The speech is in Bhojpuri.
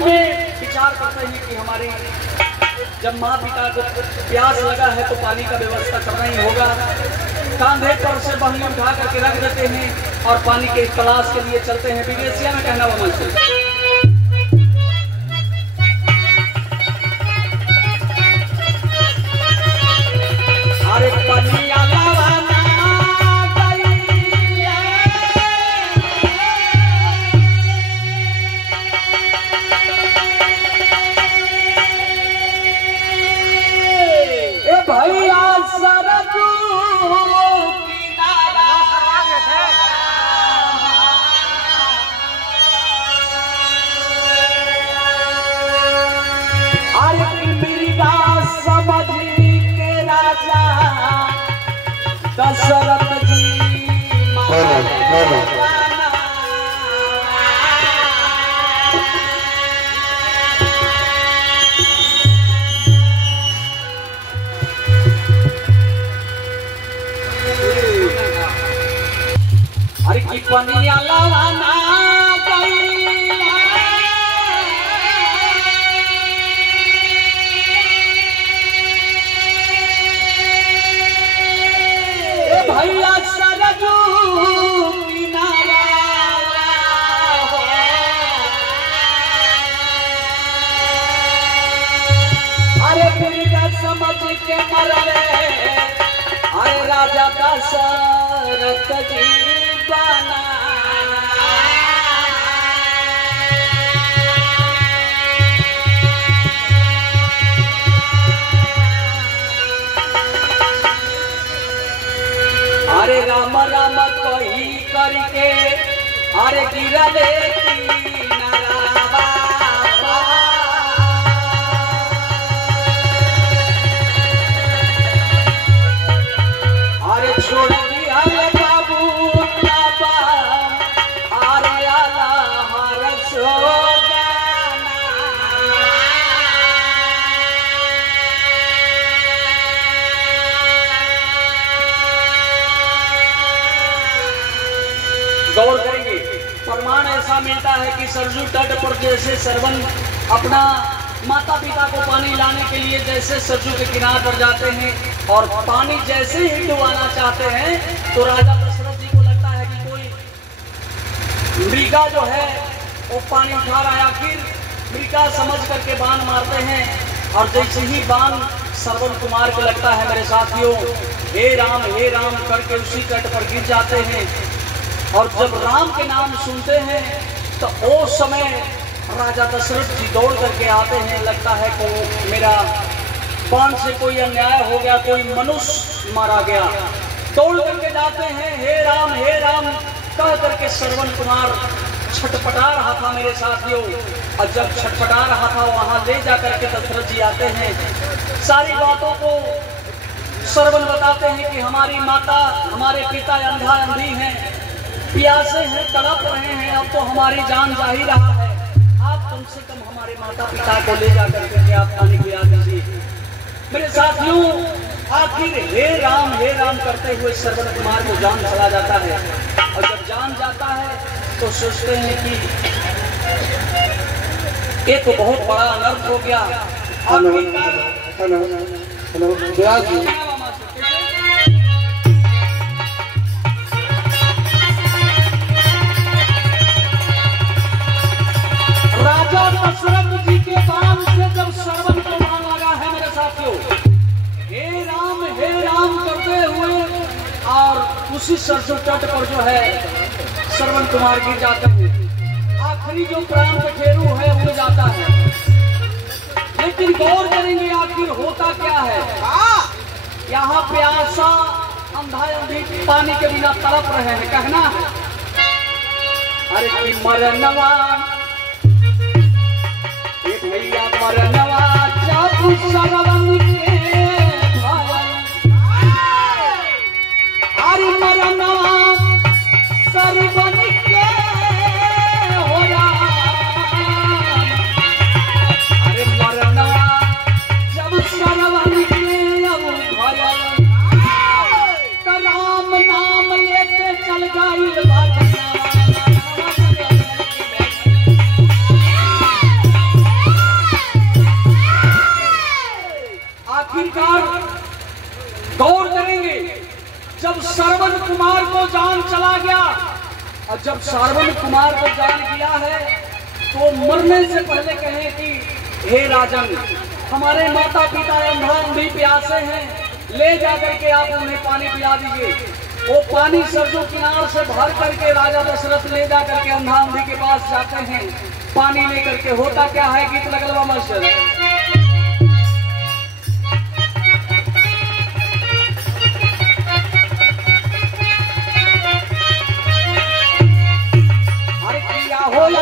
में विचार करते हैं कि हमारी जब माँ पिता को प्यास लगा है तो पानी का व्यवस्था करना ही होगा। कांधे पर से बहनी उठा करके रख देते हैं और पानी के तलाश के लिए चलते हैं। विदेशिया में कहना वो मंजिल अरे पनिया भैया सरजू किनारा अरे मिर्गा समझ के राजा दशरथ जी अरे की पनिया लवाना भैया सरजू किनारा अरे मिर्गा समझ के मरले अरे राजा दशरथ जी बना अरे राम राम कही करके अरे गिरले अरे छोड़ दिया बाबू अरे आला हरस गौर करेंगे। प्रमाण ऐसा मिलता है कि सरजू तट पर जैसे सरवन अपना माता पिता को पानी लाने के लिए जैसे सरजू के किनारे पर जाते हैं और पानी जैसे ही डुबाना चाहते हैं तो राजा दशरथ जी को लगता है कि कोई मृगा जो है वो पानी उठा रहा है। आखिर मृगा समझ करके बाण मारते हैं और जैसे ही बाण श्रवण कुमार को लगता है मेरे साथियों हे राम करके उसी तट पर गिर जाते हैं। और जब राम के नाम सुनते हैं तो उस समय राजा दशरथ जी दौड़ करके आते हैं। लगता है को मेरा बाण से कोई अन्याय हो गया, कोई मनुष्य मारा गया। दौड़ करके जाते हैं हे राम कह करके श्रवण कुमार छटपटा रहा था मेरे साथियों। और जब छटपटा रहा था वहां ले जा करके दशरथ जी आते हैं, सारी बातों को श्रवण बताते हैं कि हमारी माता हमारे पिता अंधा अंधी हैं, प्यासे हैं, तड़प रहे हैं, अब तो हमारी जान जा ही रहा है। आप कम से कम हमारे माता पिता को ले जा करके आप पानी पिला दीजिए। मेरे साथियों आखिर हे राम करते हुए श्रवण कुमार को जान चला जाता है। और जब जान जाता है तो सोचते हैं कि ये तो बहुत बड़ा अनर्थ हो गया। राजा दशरथ जी के बाण से जब श्रवण को बाण लगा है मेरे साथियों हे राम करते हुए और उसी सरजू तट पर जो है श्रवण कुमार गिर जाते हैं। आखिरी जो प्राण पखेरु है उड़ जाता है। लेकिन गौर करेंगे आखिर होता क्या है। यहाँ प्यासा अंधा अंधी पानी के बिना तड़प रहे हैं। कहना है अरे मरनवा भैया मरनवा जब सरवन के अरे मरनवा सरवन के हो अरे मरनवा जब सरवन के अब तो राम नाम लेते चल गई और जब श्रवण कुमार को जान किया है तो मरने से पहले कहे कि हे राजन, हमारे माता पिता अंधा अंधी प्यासे हैं, ले जाकर के आप उन्हें पानी पिला दीजिए। वो पानी सरजू किनार से भर करके राजा दशरथ ले जा करके अंधा अंधी के पास जाते हैं पानी लेकर के। होता क्या है, गीत लगलवा मास्टर। होला